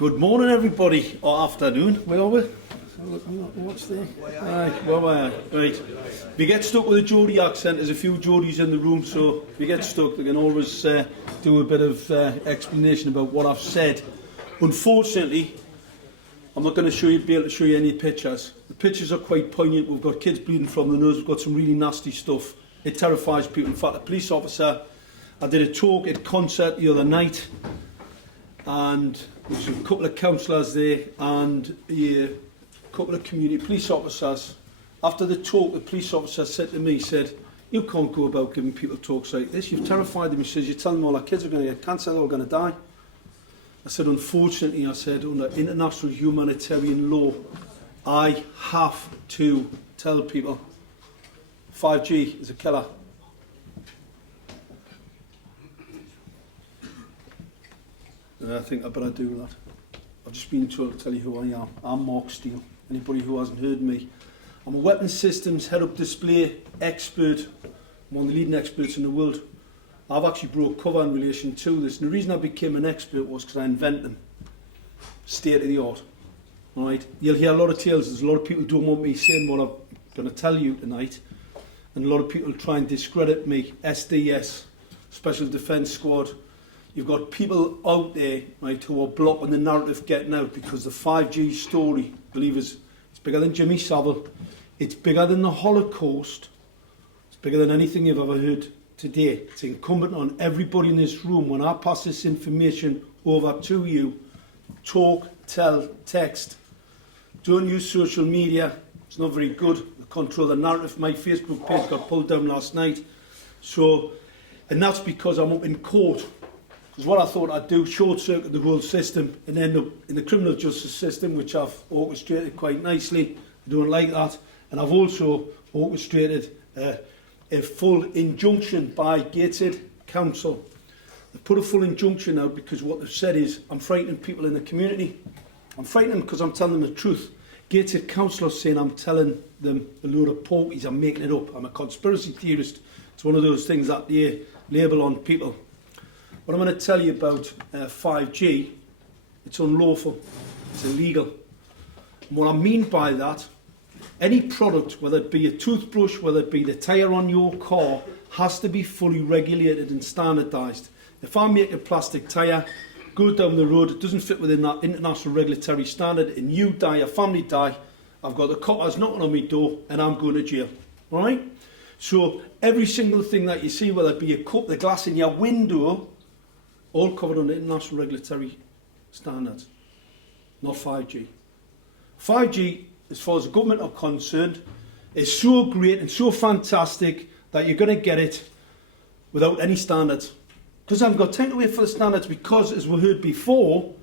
Good morning, everybody, or afternoon. Where are we? What's there? Right, right. If you get stuck with a Geordie accent, there's a few Geordies in the room, so if you get stuck, they can always do a bit of explanation about what I've said. Unfortunately, I'm not going to be able to show you any pictures. The pictures are quite poignant. We've got kids bleeding from the nose. We've got some really nasty stuff. It terrifies people. In fact, a police officer, I did a talk at a concert the other night, and there was a couple of councillors there and a couple of community police officers. After the talk, the police officer said to me, said, "You can't go about giving people talks like this. You've terrified them." He says, "You're telling them all our kids are going to get cancer, they're all going to die." I said, "Unfortunately," I said, "under international humanitarian law, I have to tell people 5G is a killer." And I think I better do that. I've just been told to tell you who I am. I'm Mark Steele. Anybody who hasn't heard me. I'm a weapons systems head-up display expert. I'm one of the leading experts in the world. I've actually brought cover in relation to this. And the reason I became an expert was because I invented them. State of the art. Right? You'll hear a lot of tales. There's a lot of people who don't want me saying what I'm going to tell you tonight. And a lot of people try and discredit me. SDS, Special Defence Squad. You've got people out there, right, who are blocking the narrative getting out because the 5G story, believers, it's bigger than Jimmy Savile. It's bigger than the Holocaust. It's bigger than anything you've ever heard today. It's incumbent on everybody in this room, when I pass this information over to you, talk, tell, text. Don't use social media. It's not very good. They control the narrative. My Facebook page got pulled down last night. And that's because I'm up in court. Because what I thought I'd do, short-circuit the whole system and end up in the criminal justice system, which I've orchestrated quite nicely. I don't like that. And I've also orchestrated a full injunction by Gateshead Council. They've put a full injunction out because what they've said is, I'm frightening people in the community. I'm frightening them because I'm telling them the truth. Gateshead Council are saying I'm telling them a load of porkies, I'm making it up. I'm a conspiracy theorist. It's one of those things that they label on people. What I'm going to tell you about 5G, it's unlawful, it's illegal. And what I mean by that, any product, whether it be a toothbrush, whether it be the tyre on your car, has to be fully regulated and standardised. If I make a plastic tyre, go down the road, it doesn't fit within that international regulatory standard, and you die, your family die, I've got the coppers knocking on my door and I'm going to jail. All right? So every single thing that you see, whether it be a cup, the glass in your window, all covered under international regulatory standards, not 5G. 5G, as far as the government are concerned, is so great and so fantastic that you're going to get it without any standards. Because I haven't got time to wait for the standards, because, as we heard before,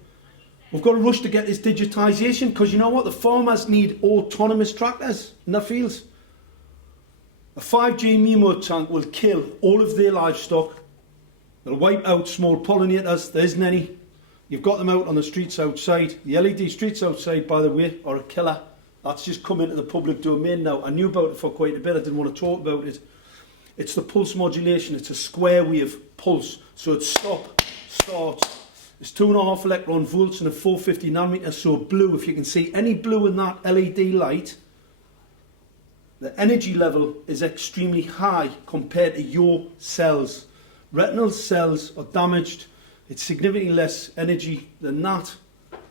we've got to rush to get this digitisation, because you know what? The farmers need autonomous tractors in their fields. A 5G MIMO tank will kill all of their livestock. It'll wipe out small pollinators. There isn't any. You've got them out on the streets outside. The LED streets outside, by the way, are a killer. That's just come into the public domain now. I knew about it for quite a bit. I didn't want to talk about it. It's the pulse modulation. It's a square wave pulse. So it's stop, start. It's 2.5 electron volts and a 450 nanometer. So blue, if you can see any blue in that LED light, the energy level is extremely high compared to your cells. Retinal cells are damaged. It's significantly less energy than that. But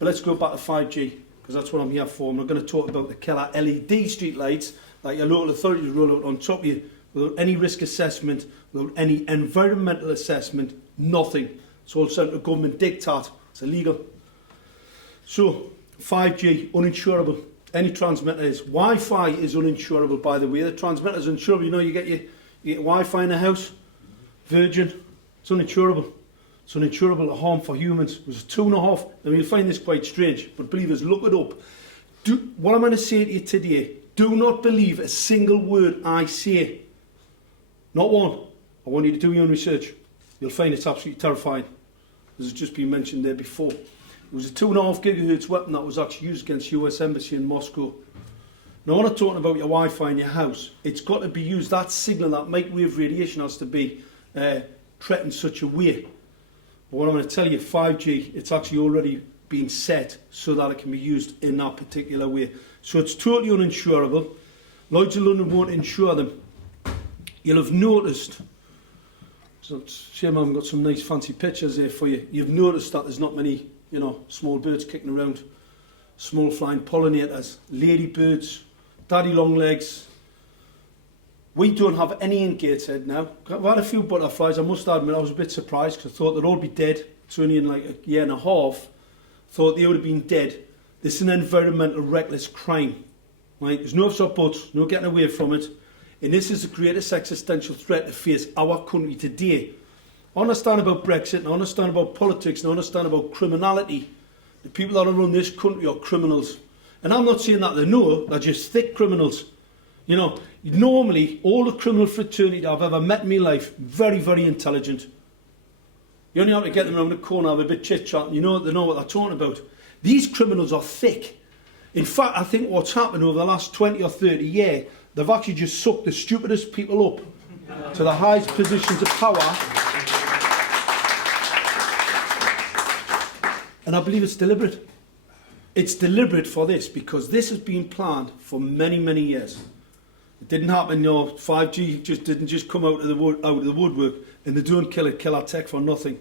let's go back to 5G, because that's what I'm here for. I'm going to talk about the killer LED street lights that your local authorities roll out on top of you without any risk assessment, without any environmental assessment, nothing. It's all sent to government diktat. It's illegal. So, 5G, uninsurable. Any transmitter is. Wi-Fi is uninsurable, by the way. The transmitter is uninsurable. You know, you get Wi-Fi in the house. Virgin, it's uninsurable. It's uninsurable to harm for humans. It was 2.5. Now you'll find this quite strange, but believers, look it up. What I'm going to say to you today, do not believe a single word I say. Not one. I want you to do your own research. You'll find it's absolutely terrifying. This has just been mentioned there before. It was a 2.5 gigahertz weapon that was actually used against the US Embassy in Moscow. Now, when I'm talking about your Wi-Fi in your house, it's got to be used, that signal, that microwave radiation has to be treated in such a way. But what I'm going to tell you, 5G, it's actually already been set so that it can be used in that particular way. So it's totally uninsurable. Lloyd's of London won't insure them. You'll have noticed, so it's a shame I haven't got some nice fancy pictures there for you. You've noticed that there's not many, small birds kicking around, small flying pollinators, ladybirds, daddy longlegs. We don't have any in Gateshead now. I've had a few butterflies. I must admit I was a bit surprised because I thought they'd all be dead. It's only in like a year and a half. Thought they would have been dead. This is an environmental reckless crime. Right? There's no ifs or buts, no getting away from it. And this is the greatest existential threat to face our country today. I understand about Brexit, and I understand about politics, and I understand about criminality. The people that run this country are criminals. And I'm not saying that they know, they're just thick criminals. Normally, all the criminal fraternity I've ever met in my life, very, very intelligent. You only have to get them around the corner, have a bit chit-chat, and they know what they're talking about. These criminals are thick. In fact, I think what's happened over the last 20 or 30 years, they've actually just sucked the stupidest people up to the highest positions of power. And I believe it's deliberate. It's deliberate for this, because this has been planned for many, many years. It didn't happen, 5G didn't just come out of the woodwork, and they don't kill our tech for nothing.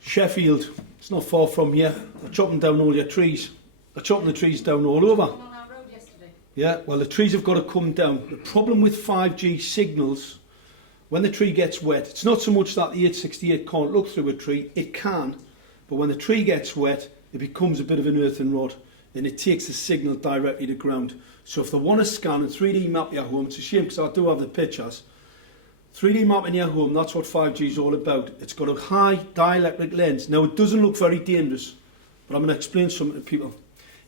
Sheffield, it's not far from here. They're chopping down all your trees. They're chopping the trees down all over. On our road yesterday. Yeah, well, the trees have got to come down. The problem with 5G signals, when the tree gets wet, it's not so much that the 868 can't look through a tree. It can, but when the tree gets wet, it becomes a bit of an earthen rod, and it takes the signal directly to ground. So if they want to scan and 3D map your home, it's a shame because I do have the pictures. 3D mapping your home, that's what 5G is all about. It's got a high dielectric lens. Now, it doesn't look very dangerous, but I'm going to explain something to people.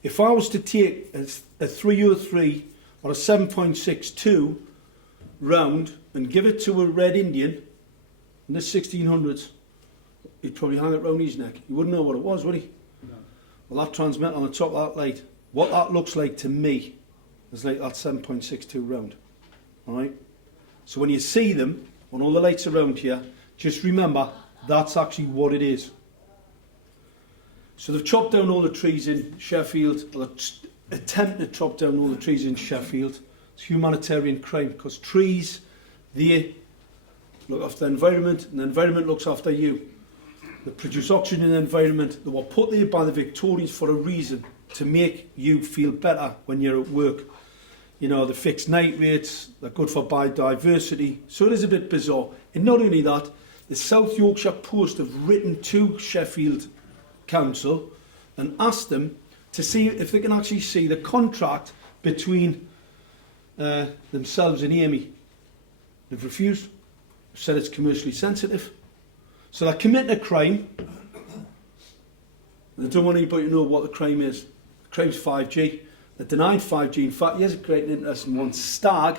If I was to take a 303 or a 7.62 round and give it to a Red Indian in the 1600s, he'd probably hang it round his neck. He wouldn't know what it was, would he? No. Well, that transmit on the top of that light, what that looks like to me is like that 7.62 round. All right? So when you see them on all the lights around here, just remember that's actually what it is. So they've chopped down all the trees in Sheffield, or attempting to chop down all the trees in Sheffield. It's humanitarian crime, because trees, they look after the environment, and the environment looks after you. They produce oxygen in the environment. They were put there by the Victorians for a reason, to make you feel better when you're at work. They fix night rates, they're good for biodiversity. So it is a bit bizarre. And not only that, the South Yorkshire Post have written to Sheffield Council and asked them to see if they can actually see the contract between themselves and Amy. They've refused. They've said it's commercially sensitive. So they're committing a crime. And they don't want anybody to know what the crime is. The crime's 5G. They denied 5G. In fact, here's a great and interesting one. Stag,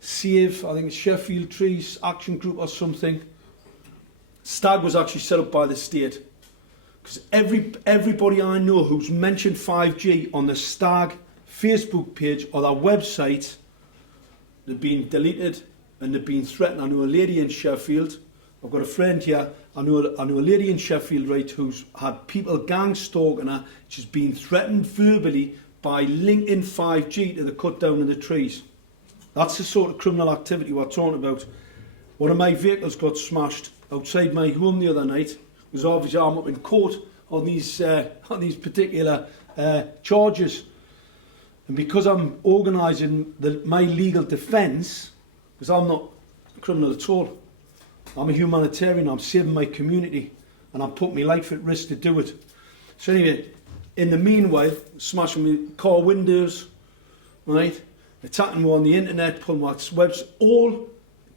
Save, I think it's Sheffield Trees Action Group or something. Stag was actually set up by the state. Because everybody I know who's mentioned 5G on the Stag Facebook page or their website, they've been deleted and they've been threatened. I know a lady in Sheffield. I've got a friend here. I know a lady in Sheffield, right, who's had people gang stalking her. She's been threatened verbally by linking 5G to the cut down of the trees. That's the sort of criminal activity we're talking about. One of my vehicles got smashed outside my home the other night. Because obviously I'm up in court on these particular charges. And because I'm organising my legal defence, because I'm not a criminal at all, I'm a humanitarian, I'm saving my community, and I'm putting my life at risk to do it. So anyway, in the meanwhile, smashing my car windows, right, attacking me on the internet, pulling my webs, all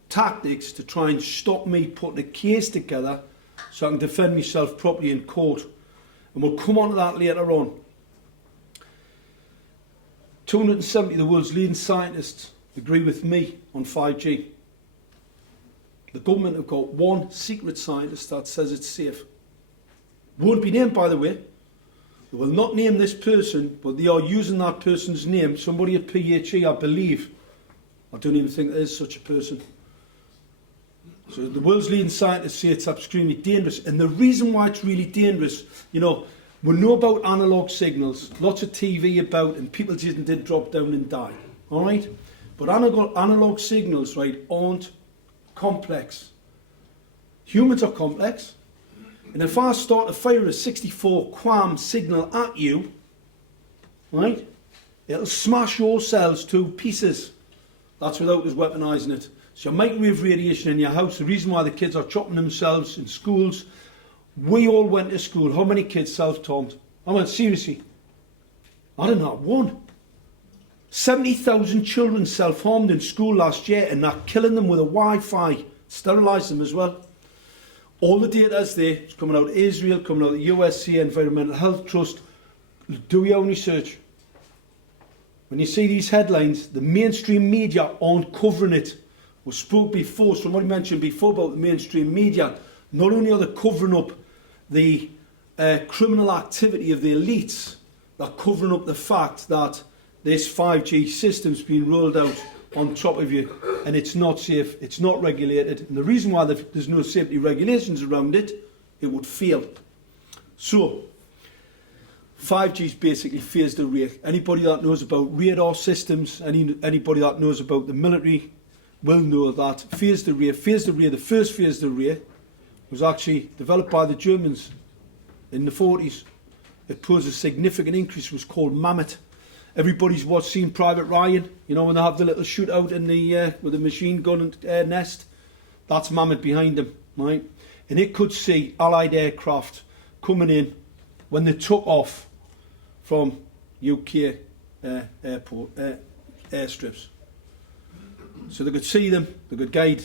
tactics to try and stop me putting a case together so I can defend myself properly in court. And we'll come on to that later on. 270 of the world's leading scientists agree with me on 5G. The government have got one secret scientist that says it's safe. Won't be named, by the way. They will not name this person, but they are using that person's name. Somebody at PHE, I believe. I don't even think there is such a person. So the world's leading scientists say it's extremely dangerous. And the reason why it's really dangerous, you know, we know about analog signals, lots of TV about, and people just did drop down and die. All right? But analog signals, right, aren't complex. Humans are complex. And if I start to fire a 64 QAM signal at you, right, it'll smash your cells to pieces. That's without us weaponising it. So microwave radiation in your house, the reason why the kids are chopping themselves in schools, we all went to school. How many kids self-taught? I went, seriously? I didn't have one. 70,000 children self-harmed in school last year, and they're killing them with a Wi-Fi. Sterilised them as well. All the data is there. It's coming out of Israel, coming out of the USC Environmental Health Trust. Do your own research. When you see these headlines, the mainstream media aren't covering it. We spoke before, somebody mentioned before about the mainstream media. Not only are they covering up the criminal activity of the elites, they're covering up the fact that this 5G system's been rolled out on top of you, and it's not safe, it's not regulated. And the reason why there's no safety regulations around it, it would fail. So, 5G is basically phased array. Anybody that knows about radar systems, anybody that knows about the military will know that phased array, the first phased array was actually developed by the Germans in the 40s. It posed a significant increase, it was called Mammoth. Everybody's seen Private Ryan, you know, when they have the little shootout in the with the machine gun and nest. That's Mammoth behind them, right? And it could see Allied aircraft coming in when they took off from UK airstrips. So they could see them, they could guide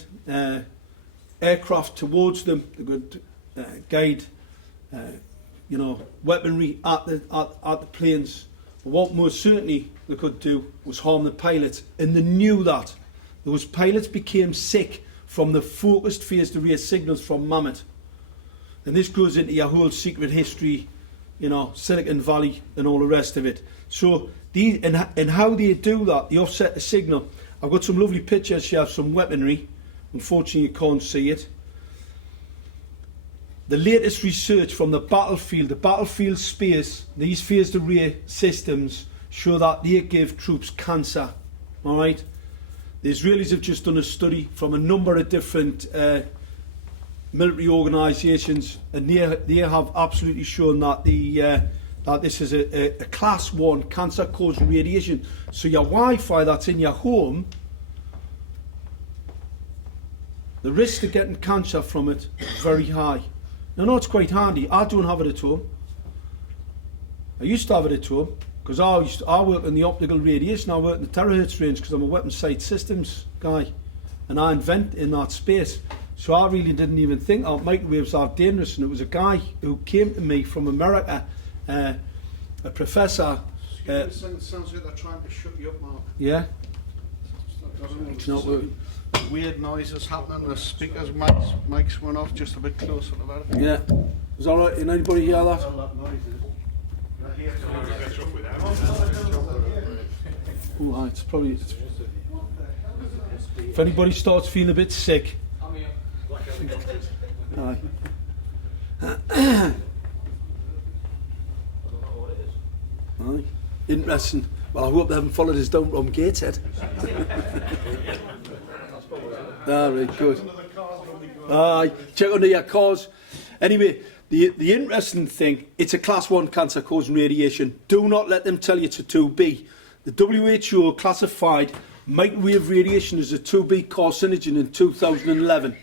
aircraft towards them, they could guide, you know, weaponry at the planes. But what most certainly they could do was harm the pilots, and they knew that. Those pilots became sick from the focused phased array signals from Mammoth. And this goes into your whole secret history, you know, Silicon Valley and all the rest of it. So, and how they do that, they offset the signal. I've got some lovely pictures here of some weaponry. Unfortunately, you can't see it. The latest research from the battlefield space, these phased array systems show that they give troops cancer. All right. The Israelis have just done a study from a number of different military organisations, and they have absolutely shown that that this is a class 1 cancer-causing radiation. So your Wi-Fi that's in your home, the risk of getting cancer from it is very high. Now, I know it's quite handy. I don't have it at home. I used to have it at home because I work in the optical radiation. I work in the terahertz range because I'm a weapons sight systems guy, and I invent in that space. So I really didn't even think microwaves are dangerous. And it was a guy who came to me from America, a professor. Sounds like they're trying to shut you up, Mark. Yeah. It's not working. Weird noises happening. The speakers, mics went off just a bit closer to that. Yeah. Is that right? Can anybody hear that? Oh, it's probably. If anybody starts feeling a bit sick. Aye. Aye. Interesting. Well, I hope they haven't followed us down from Gateshead. Very good. Aye, check under your cars. Anyway, the interesting thing, it's a class 1 cancer causing radiation. Do not let them tell you it's a 2B. The WHO classified microwave radiation as a 2B carcinogen in 2011.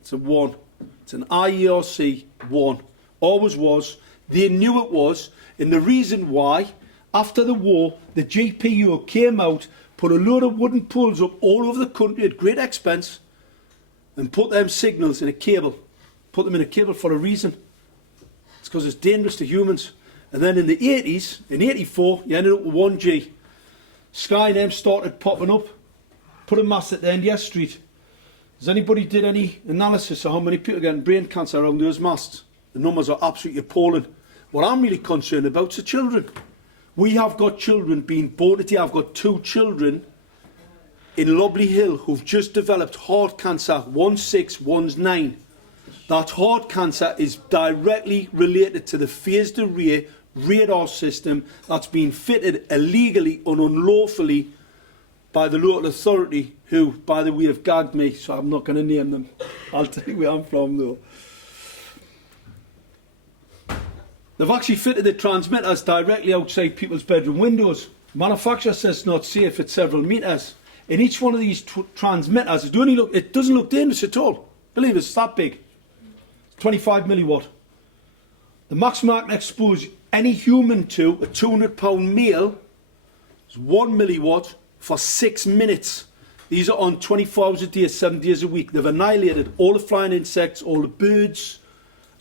It's a 1. It's an IERC 1. Always was. They knew it was. And the reason why, after the war, the GPU came out, put a load of wooden poles up all over the country at great expense, and put them signals in a cable. Put them in a cable for a reason. It's because it's dangerous to humans. And then in the 80s, in 84, you ended up with 1G. Sky and them started popping up. Put a mast at the end of your street. Has anybody did any analysis of how many people are getting brain cancer around those masts? The numbers are absolutely appalling. What I'm really concerned about is the children. We have got children being born today. I've got 2 children in Lobley Hill who've just developed heart cancer 1619. That heart cancer is directly related to the phased array radar system that's been fitted illegally and unlawfully by the local authority, who, by the way, have gagged me, so I'm not going to name them. I'll tell you where I'm from, though. They've actually fitted the transmitters directly outside people's bedroom windows. Manufacturer says it's not safe at several metres. In each one of these transmitters, it doesn't look dangerous at all. Believe it's that big. 25 milliwatt. The maximum I can expose any human to, a 200-pound male, is 1 milliwatt for 6 minutes. These are on 24 hours a day, 7 days a week. They've annihilated all the flying insects, all the birds.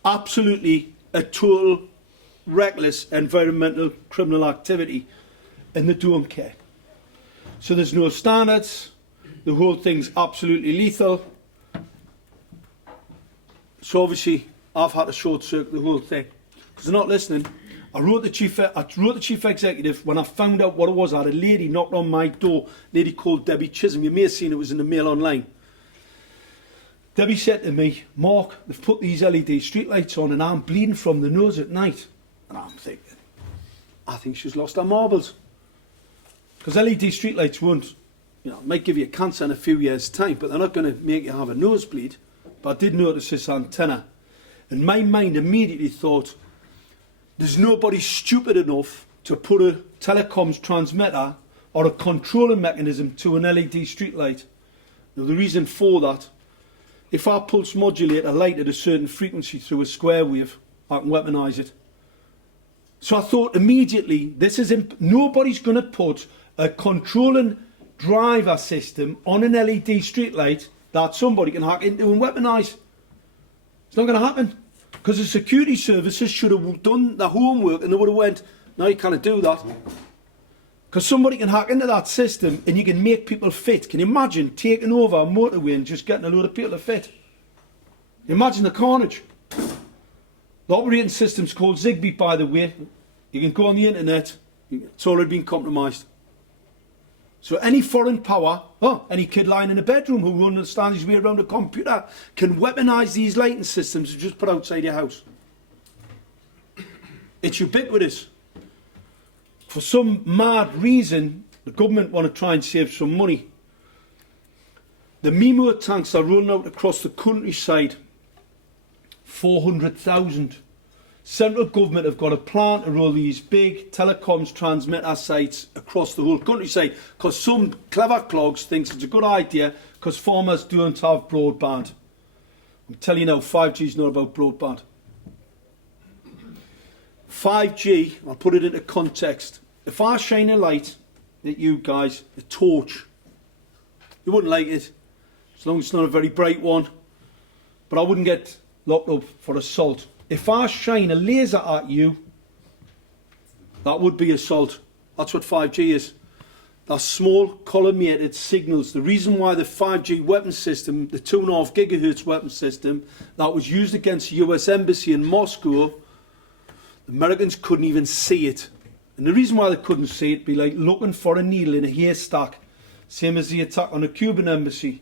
Absolutely a total reckless environmental criminal activity, and they don't care. So there's no standards. The whole thing's absolutely lethal. So obviously I've had to short circuit the whole thing because they're not listening. I wrote the chief executive when I found out what it was. I had a lady knocked on my door, a lady called Debbie Chisholm. You may have seen it was in the Mail online. Debbie said to me, Mark, they've put these LED streetlights on and I'm bleeding from the nose at night. And I'm thinking, I think she's lost her marbles. Because LED streetlights won't, might give you cancer in a few years' time, but they're not going to make you have a nosebleed. But I did notice this antenna. And my mind immediately thought, there's nobody stupid enough to put a telecoms transmitter or a controlling mechanism to an LED streetlight. Now the reason for that, if I pulse modulate a light at a certain frequency through a square wave, I can weaponise it. So I thought immediately, nobody's going to put a controlling driver system on an LED streetlight that somebody can hack into and weaponise. It's not going to happen. Because the security services should have done their homework and they would have went, no, you can't do that. Because somebody can hack into that system and you can make people fit. Can you imagine taking over a motorway and just getting a load of people to fit? Imagine the carnage. The operating system's called Zigbee, by the way. You can go on the internet. It's already been compromised. So any foreign power, any kid lying in a bedroom who understands his way around a computer can weaponise these lighting systems and just put outside your house. It's ubiquitous. For some mad reason, the government want to try and save some money. The MIMO tanks are rolling out across the countryside. 400,000. Central government have got a plan to roll these big telecoms transmitter sites across the whole countryside because some clever clogs thinks it's a good idea because farmers don't have broadband. I'm telling you now, 5G is not about broadband. 5G, I'll put it into context. If I shine a light at you guys, a torch, you wouldn't like it, as long as it's not a very bright one, but I wouldn't get locked up for assault. If I shine a laser at you, that would be assault. That's what 5G is. They're small collimated signals. The reason why the 5G weapon system, the 2.5 gigahertz weapon system that was used against the US Embassy in Moscow, the Americans couldn't even see it. And the reason why they couldn't see it be like looking for a needle in a haystack. Same as the attack on the Cuban embassy.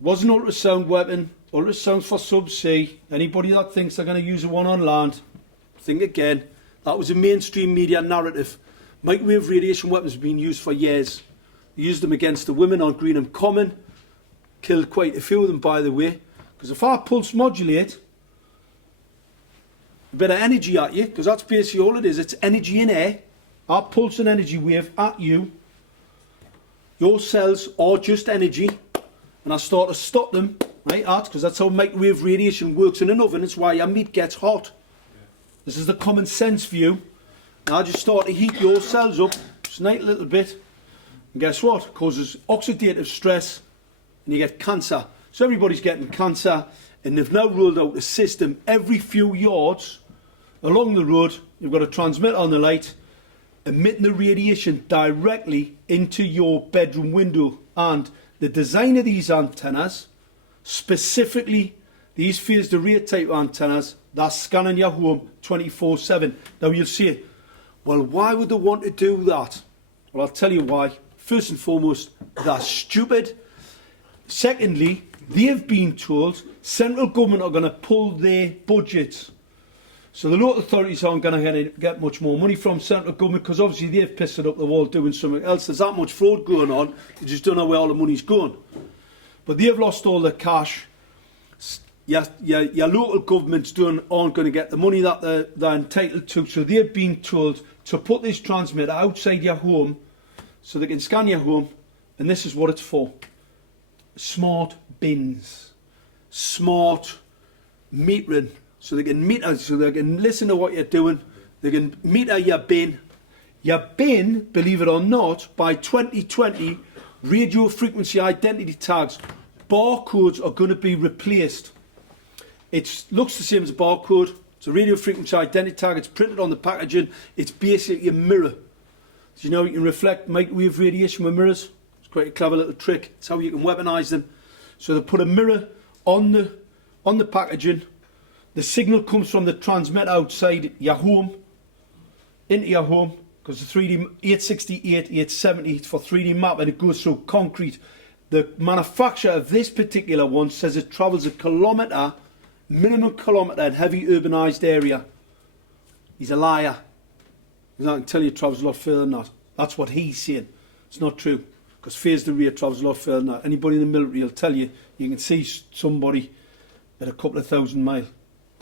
It was an ultrasound weapon. Ultrasounds for subsea. Anybody that thinks they're going to use a one on land, think again. That was a mainstream media narrative. Microwave radiation weapons have been used for years. They used them against the women on Greenham Common. Killed quite a few of them, by the way. Because if I pulse modulate a bit of energy at you, because that's basically all it is, it's energy in air. I pulse an energy wave at you. Your cells are just energy. And I start to stop them. Right, because that's how microwave radiation works in an oven. It's why your meat gets hot. This is the common sense view. And I just start to heat your cells up, just a little bit. And guess what? It causes oxidative stress and you get cancer. So everybody's getting cancer. And they've now rolled out a system every few yards along the road. You've got a transmitter on the light emitting the radiation directly into your bedroom window. And the design of these antennas, specifically these phased array type antennas, that's scanning your home 24/7. Now you'll say, well, why would they want to do that? Well, I'll tell you why. First and foremost, they're stupid. Secondly, they've been told central government are going to pull their budgets. So the local authorities aren't going to get much more money from central government because obviously they've pissed it up the wall doing something else. There's that much fraud going on, you just don't know where all the money's going. But they've lost all the cash. Your local governments aren't going to get the money that they're entitled to. So they've been told to put this transmitter outside your home so they can scan your home. And this is what it's for. Smart bins. Smart metering. So they can meter, so they can listen to what you're doing. They can meter your bin. Your bin, believe it or not, by 2020, radio frequency identity tags, barcodes are going to be replaced. It looks the same as a barcode. It's a radio frequency identity tag. It's printed on the packaging. It's basically a mirror. So you know you can reflect microwave radiation with mirrors. It's quite a clever little trick. It's how you can weaponise them. So they put a mirror on the packaging. The signal comes from the transmitter outside your home, into your home, because the 3D 868, 870, it's for 3D mapping, it goes through concrete. The manufacturer of this particular one says it travels a kilometre, minimum kilometre in heavy urbanised area. He's a liar. I can tell you it travels a lot further than that. That's what he's saying. It's not true, because phased array travels a lot further than that. Anybody in the military will tell you, you can see somebody at a couple of thousand miles.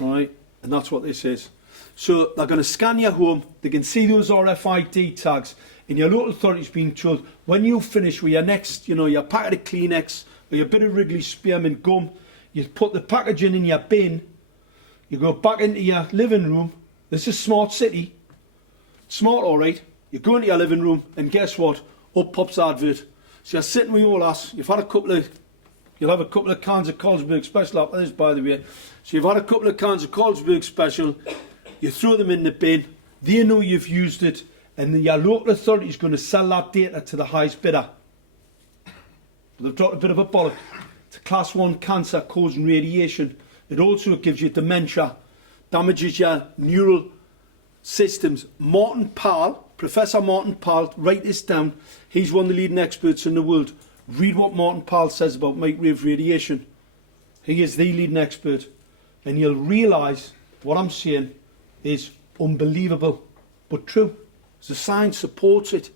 Right, and that's what this is. So they're going to scan your home. They can see those RFID tags. And your local authority's being told when you finish with your next, your packet of Kleenex or your bit of Wrigley spearmint gum, you put the packaging in your bin. You go back into your living room. This is smart city. Smart, all right. You go into your living room, and guess what? Up pops the advert. So you're sitting with your ass. You'll have a couple of cans of Carlsberg Special after this, by the way. So you've had a couple of cans of Carlsberg Special, you throw them in the bin, they know you've used it, and then your local authority is going to sell that data to the highest bidder. They've dropped a bit of a bollock. It's a class 1 cancer causing radiation. It also gives you dementia, damages your neural systems. Professor Martin Powell, write this down, he's one of the leading experts in the world. Read what Martin Powell says about microwave radiation. He is the leading expert. And you'll realise what I'm saying is unbelievable, but true. The science supports it.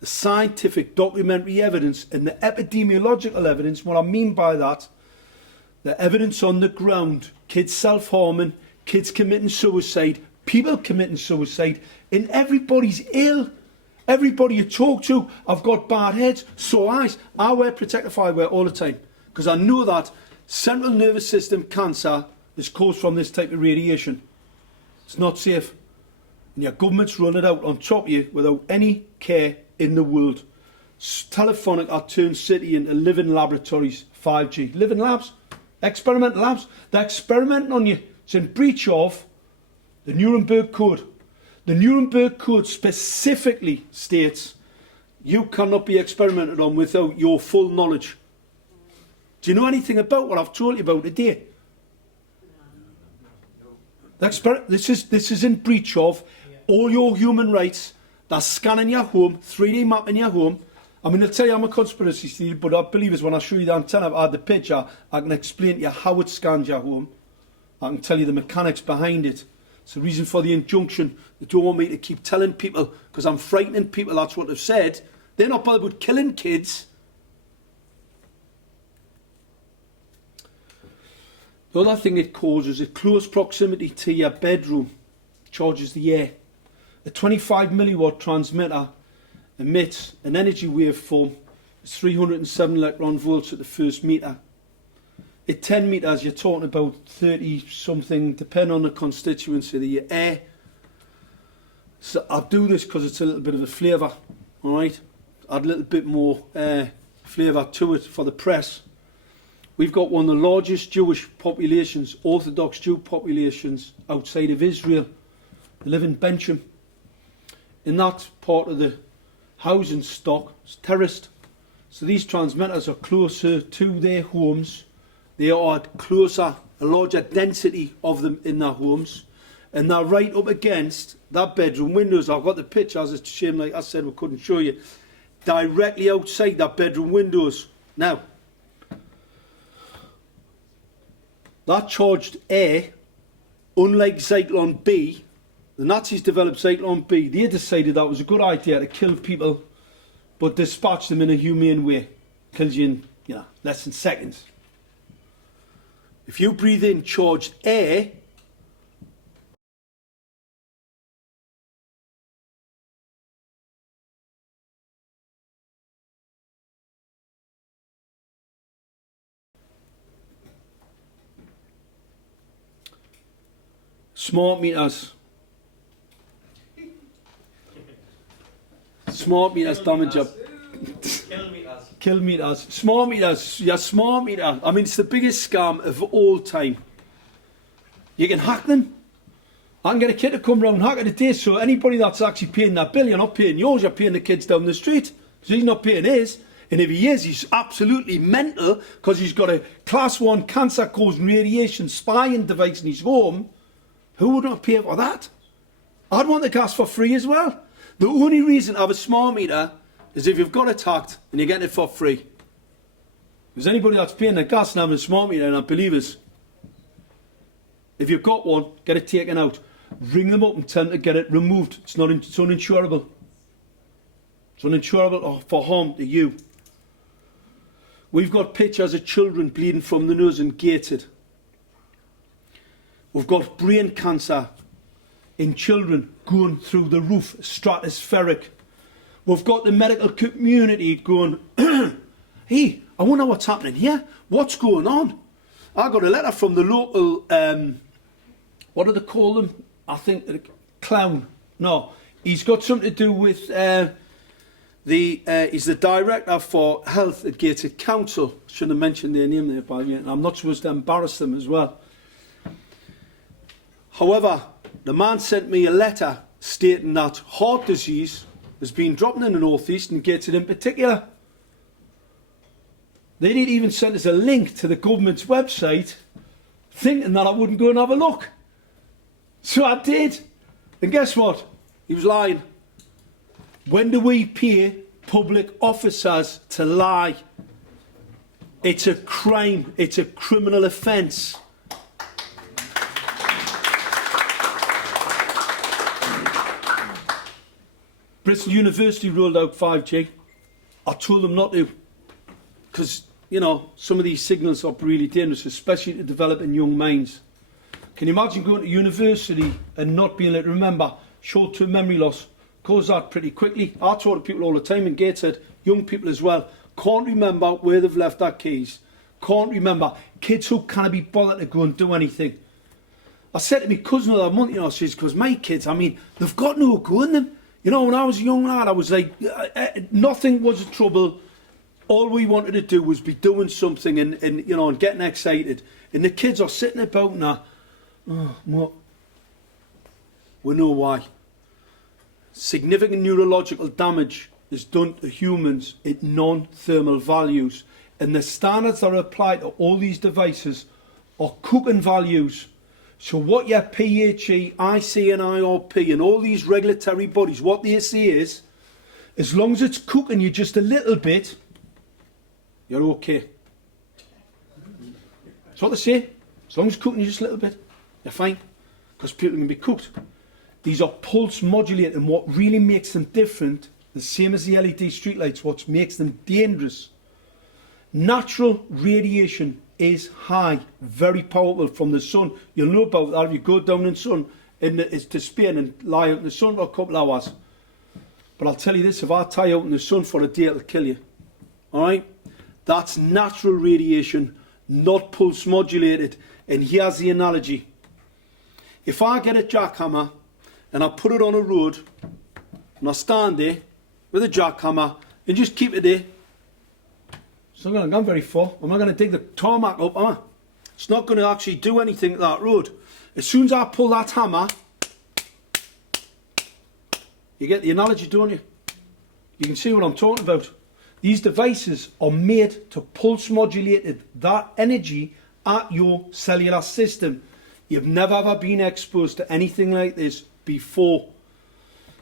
The scientific documentary evidence and the epidemiological evidence, what I mean by that, the evidence on the ground, kids self-harming, kids committing suicide, people committing suicide, and everybody's ill. Everybody you talk to, I've got bad heads, sore eyes. I wear protective eyewear all the time because I know that central nervous system cancer is caused from this type of radiation. It's not safe. And your government's run it out on top of you without any care in the world. Telephonic are turned city into living laboratories, 5G. Living labs, experimental labs. They're experimenting on you. It's in breach of the Nuremberg Code. The Nuremberg Code specifically states you cannot be experimented on without your full knowledge. Do you know anything about what I've told you about today? This is in breach of all your human rights. They're scanning your home, 3D mapping your home. I mean, I'll tell you I'm a conspiracy theorist, but I believe is when I show you the antenna, I had the picture, I can explain to you how it scans your home. I can tell you the mechanics behind it. It's the reason for the injunction. They don't want me to keep telling people because I'm frightening people, that's what they've said. They're not bothered with killing kids. The other thing it causes is close proximity to your bedroom. Charges the air. A 25 milliwatt transmitter emits an energy waveform. It's 307 electron volts at the first metre. At 10 metres you're talking about 30 something, depending on the constituency of the air. So I do this because it's a little bit of a flavour, alright? Add a little bit more flavour to it for the press. We've got one of the largest Jewish populations, Orthodox Jew populations outside of Israel. They live in Bencham. In that part of the housing stock, it's terraced. So these transmitters are closer to their homes. They are closer, a larger density of them in their homes. And they're right up against that bedroom windows. I've got the pictures, it's a shame, like I said, we couldn't show you. directly outside their bedroom windows. Now, that charged air, unlike Zyklon B, the Nazis developed Zyklon B. They decided that was a good idea to kill people, but dispatch them in a humane way. Kills you in, less than seconds. If you breathe in charged air, smart meters. Smart meters damage up. Kill meters. Smart meters. Yeah, smart meter. I mean, it's the biggest scam of all time. You can hack them. I can get a kid to come round and hack it a day, so anybody that's actually paying that bill, you're not paying yours, you're paying the kids down the street. So he's not paying his. And if he is, he's absolutely mental because he's got a class 1 cancer-causing radiation spying device in his home. Who would not pay for that? I'd want the gas for free as well. The only reason I have a smart meter is if you've got attacked and you're getting it for free. There's anybody that's paying the gas and having a smart meter and I believe us. If you've got one, get it taken out. Ring them up and tell them to get it removed. It's uninsurable. It's uninsurable for harm to you. We've got pictures of children bleeding from the nose and gated. We've got brain cancer in children going through the roof, stratospheric. We've got the medical community going, hey, I wonder what's happening here. What's going on? I got a letter from the local, what do they call them? I think clown. No, he's got something to do with he's the director for health at Gated Council. Shouldn't have mentioned their name there, by the way. And I'm not supposed to embarrass them as well. However, the man sent me a letter stating that heart disease has been dropping in the northeast and Gated in particular. They didn't even send us a link to the government's website thinking that I wouldn't go and have a look. So I did. And guess what? He was lying. When do we pay public officers to lie? It's a crime. It's a criminal offence. Bristol University rolled out 5G. I told them not to. Because, some of these signals are really dangerous, especially to developing young minds. Can you imagine going to university and not being able to remember? Short-term memory loss causes that pretty quickly. I talk to people all the time in Gateshead, young people as well, can't remember where they've left their keys. Can't remember. Kids who can't be bothered to go and do anything. I said to my cousin the other month, she says, because my kids, they've got no go in them. When I was a young lad, I was like, nothing was a trouble. All we wanted to do was be doing something and getting excited. And the kids are sitting about now, what? We know why. Significant neurological damage is done to humans at non-thermal values. And the standards that are applied to all these devices are cooking values. So what your PHE, IC and IRP and all these regulatory bodies, what they say is, as long as it's cooking you just a little bit, you're okay. That's what they say. As long as it's cooking you just a little bit, you're fine. Because people can be cooked. These are pulse modulated, and what really makes them different, the same as the LED streetlights, what makes them dangerous. Natural radiation is high, very powerful from the sun. You'll know about that if you go down in the sun it's to Spain and lie out in the sun for a couple of hours. But I'll tell you this, if I tie out in the sun for a day, it'll kill you. Alright? That's natural radiation, not pulse modulated. And here's the analogy. If I get a jackhammer and I put it on a road and I stand there with a jackhammer and just keep it there, it's not going to go very far. I'm not going to dig the tarmac up, am I? It's not going to actually do anything to that road. As soon as I pull that hammer, you get the analogy, don't you? You can see what I'm talking about. These devices are made to pulse modulate that energy at your cellular system. You've never ever been exposed to anything like this before.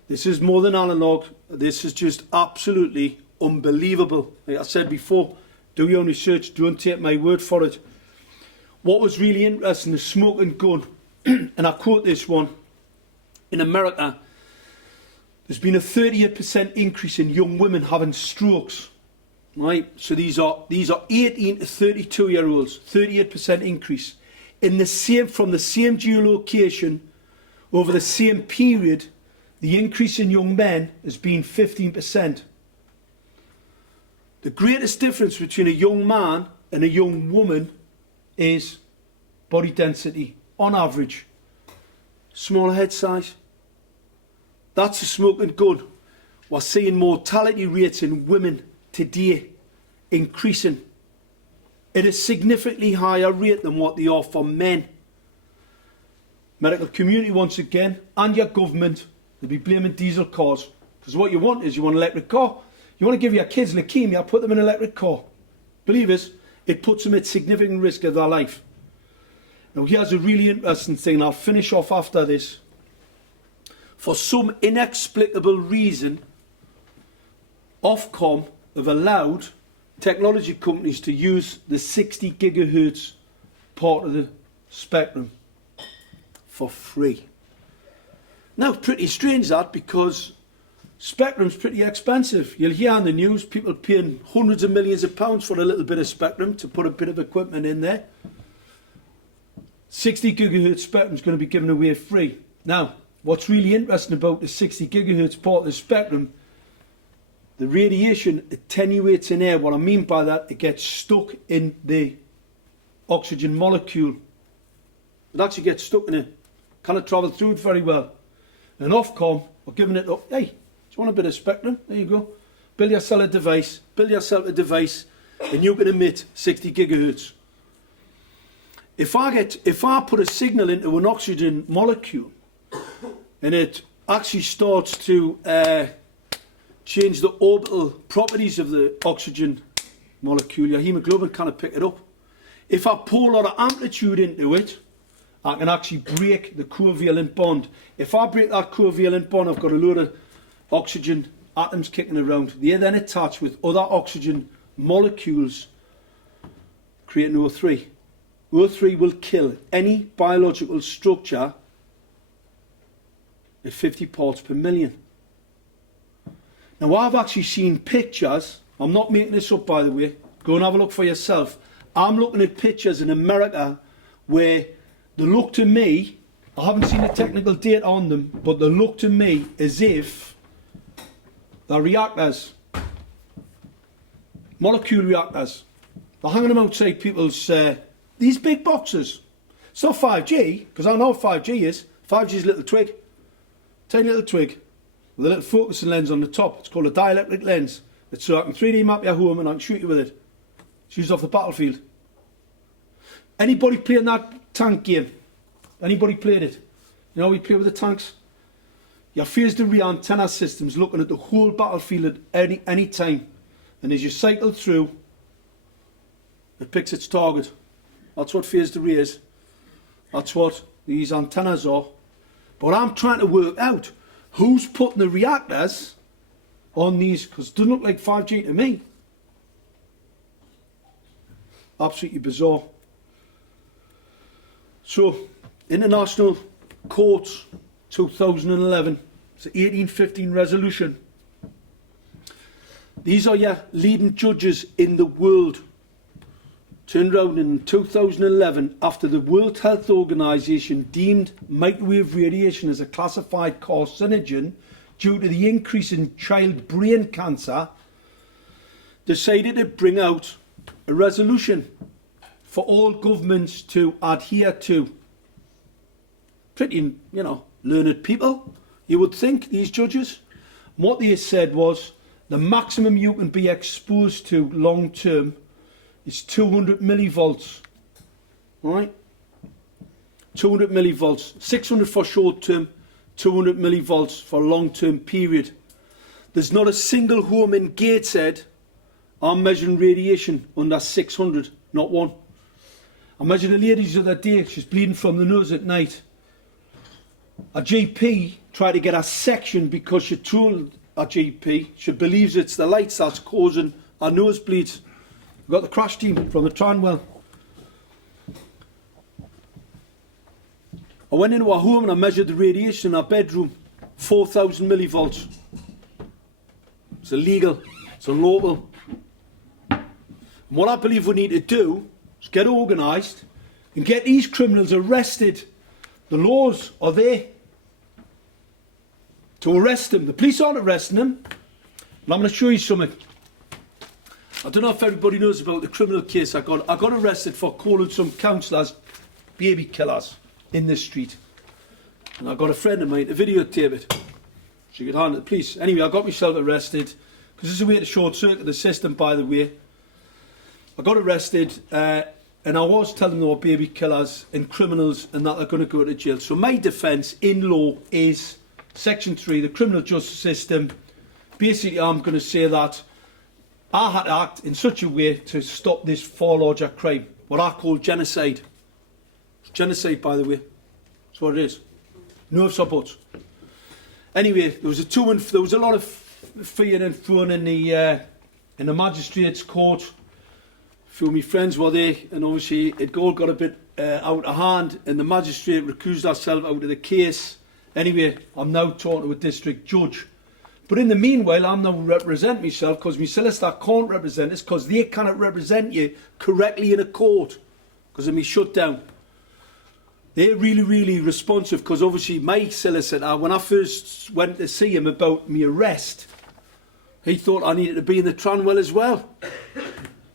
This is more than analog. This is just absolutely unbelievable. Like I said before, do your own research, don't take my word for it. What was really interesting, the smoking gun, and I quote this one, in America, there's been a 38% increase in young women having strokes. Right? So these are 18 to 32 year olds, 38% increase. From the same geolocation, over the same period, the increase in young men has been 15%. The greatest difference between a young man and a young woman is body density, on average. Smaller head size. That's a smoking gun. We're seeing mortality rates in women today increasing at a significantly higher rate than what they are for men. Medical community once again, and your government, they'll be blaming diesel cars. Because what you want is you want an electric car. You want to give your kids leukemia, put them in an electric car. Believe us, it puts them at significant risk of their life. Now here's a really interesting thing, and I'll finish off after this. For some inexplicable reason, Ofcom have allowed technology companies to use the 60 gigahertz part of the spectrum for free. Now, pretty strange that, because spectrum's pretty expensive. You'll hear on the news people paying hundreds of millions of pounds for a little bit of spectrum to put a bit of equipment in there. 60 gigahertz spectrum's going to be given away free. Now, what's really interesting about the 60 gigahertz part of the spectrum, the radiation attenuates in air. What I mean by that, it gets stuck in the oxygen molecule. It actually gets stuck in it. Cannot travel through it very well. And Ofcom are giving it up. Hey, do you want a bit of spectrum? There you go. Build yourself a device, and you can emit 60 gigahertz. If I put a signal into an oxygen molecule, and it actually starts to change the orbital properties of the oxygen molecule, your hemoglobin cannot pick it up. If I pour a lot of amplitude into it, I can actually break the covalent bond. If I break that covalent bond, I've got a load of oxygen atoms kicking around. They then attach with other oxygen molecules, creating O3. O3 will kill any biological structure at 50 parts per million. Now, I've actually seen pictures. I'm not making this up, by the way. Go and have a look for yourself. I'm looking at pictures in America where they look to me, I haven't seen the technical data on them, but they look to me as if they're reactors. Molecule reactors. They're hanging them outside people's, these big boxes. It's not 5G, because I know what 5G is. 5G is a little twig. Tiny little twig with a little focusing lens on the top. It's called a dielectric lens. It's so I can 3D map your home and I can shoot you with it. It's used off the battlefield. Anybody playing that tank game? Anybody played it? You know, we play with the tanks. Your phased array antenna system's looking at the whole battlefield at any time. And as you cycle through, it picks its target. That's what phased array is. That's what these antennas are. But I'm trying to work out who's putting the reactors on these, because it doesn't look like 5G to me. Absolutely bizarre. So, International Court 2011, it's an 1815 resolution. These are your leading judges in the world. Turned around in 2011 after the World Health Organization deemed microwave radiation as a classified carcinogen due to the increase in child brain cancer, decided to bring out a resolution for all governments to adhere to. Pretty, learned people, you would think, these judges. And what they said was the maximum you can be exposed to long term is 200 millivolts. Right? 200 millivolts. 600 for short term, 200 millivolts for a long term period. There's not a single home in Gateshead I'm measuring radiation under 600. Not one. I measured a lady the other day, she's bleeding from the nose at night. A GP tried to get her section because she told our GP. She believes it's the lights that's causing our nosebleeds. We've got the crash team from the Tranwell. I went into our home and I measured the radiation in our bedroom. 4,000 millivolts. It's illegal. It's unlawful. And what I believe we need to do is get organised and get these criminals arrested. The laws are there to arrest them. The police aren't arresting them. And I'm going to show you something. I don't know if everybody knows about the criminal case I got. I got arrested for calling some councillors baby killers in this street. And I got a friend of mine to videotape it. She could hand it to the police. Anyway, I got myself arrested. Because this is a way to short circuit the system, by the way. I got arrested and I was telling them they were baby killers and criminals and that they're going to go to jail. So my defence in law is Section 3, the criminal justice system. Basically, I'm going to say that I had to act in such a way to stop this far larger crime, what I call genocide. It's genocide, by the way. That's what it is. No ifs or buts. Anyway, there was a lot of fear and throwing in the magistrates' court. A few of my friends were there, and obviously it all got a bit out of hand, and the magistrate recused herself out of the case. Anyway, I'm now talking to a district judge. But in the meanwhile, I'm now representing myself because my solicitor can't represent us because they cannot represent you correctly in a court because of me shutdown. They're really, really responsive because obviously my solicitor, when I first went to see him about my arrest, he thought I needed to be in the Tranwell as well.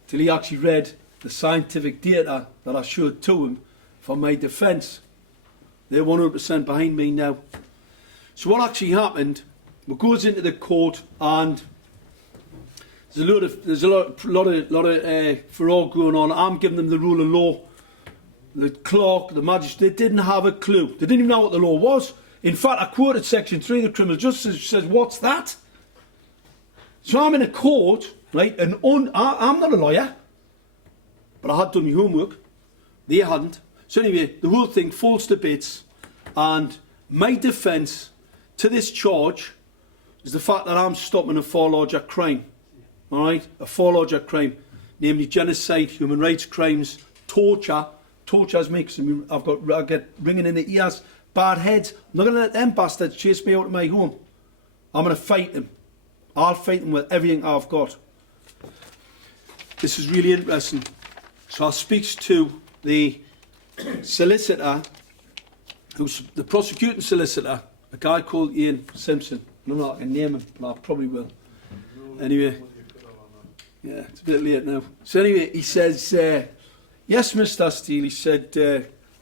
Till he actually read the scientific data that I showed to him for my defence. They're 100% behind me now. So what actually happened, we goes into the court and there's a lot of furore going on. I'm giving them the rule of law. The clerk, the magistrate, they didn't have a clue. They didn't even know what the law was. In fact, I quoted Section 3 of the Criminal Justice, which says, what's that? So I'm in a court, right, and I'm not a lawyer, but I had done my homework. They hadn't. So anyway, the whole thing falls to bits, and my defence to this charge is the fact that I'm stopping a far larger crime, all right, a far larger crime, namely genocide, human rights crimes, torture. Torture's me because I get ringing in the ears, bad heads. I'm not going to let them bastards chase me out of my home. I'm going to fight them. I'll fight them with everything I've got. This is really interesting. So I speaks to the solicitor, who's the prosecuting solicitor, a guy called Ian Simpson. I don't know if I can name him, but I probably will. Anyway, yeah, it's a bit late now. So anyway, he says, yes, Mr. Steele, he said,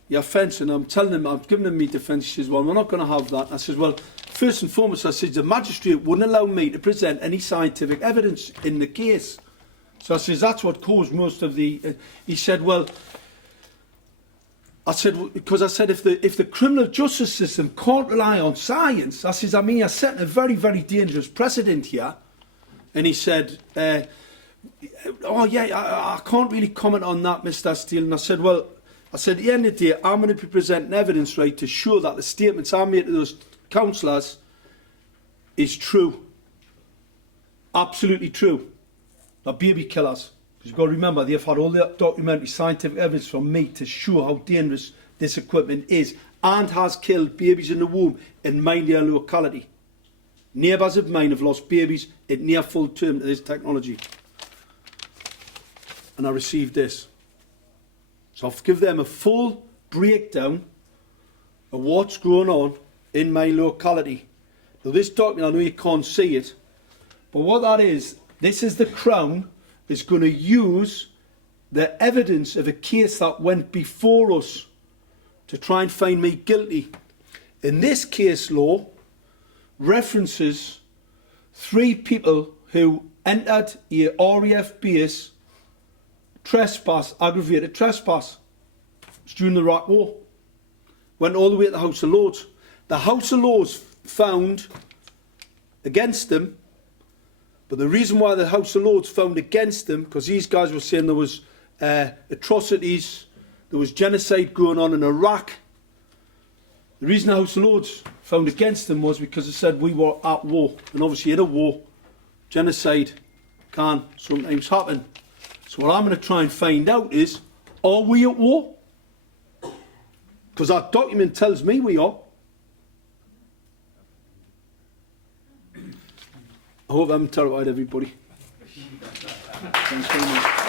your offence, and I'm telling him, I'm giving him my defence. He says, well, we're not going to have that. I says, well, first and foremost, I said, the magistrate wouldn't allow me to present any scientific evidence in the case. So I says, that's what caused most of the... he said, well, I said, because I said, if the criminal justice system can't rely on science, I says, I mean, you're setting a very, very dangerous precedent here. And he said, oh, yeah, I can't really comment on that, Mr. Steele. And I said, well, at the end of the day, I'm going to be presenting evidence, right, to show that the statements I made to those councillors is true. Absolutely true. They're baby killers. Because you've got to remember, they've had all the documentary scientific evidence from me to show how dangerous this equipment is and has killed babies in the womb in my near locality. Neighbours of mine have lost babies at near full term to this technology. And I received this. So I'll give them a full breakdown of what's going on in my locality. Now this document, I know you can't see it, but what that is, this is the Crown is going to use the evidence of a case that went before us to try and find me guilty. In this case law references 3 people who entered a RAF base trespass, aggravated trespass. It's during the Iraq War. Went all the way to the House of Lords. The House of Lords found against them, but the reason why the House of Lords found against them, because these guys were saying there was atrocities, there was genocide going on in Iraq, The reason House of Lords found against them was because they said we were at war. And obviously at a war, genocide can sometimes happen. So what I'm going to try and find out is, are we at war? Because that document tells me we are. I hope I haven't terrified everybody. Thanks very much.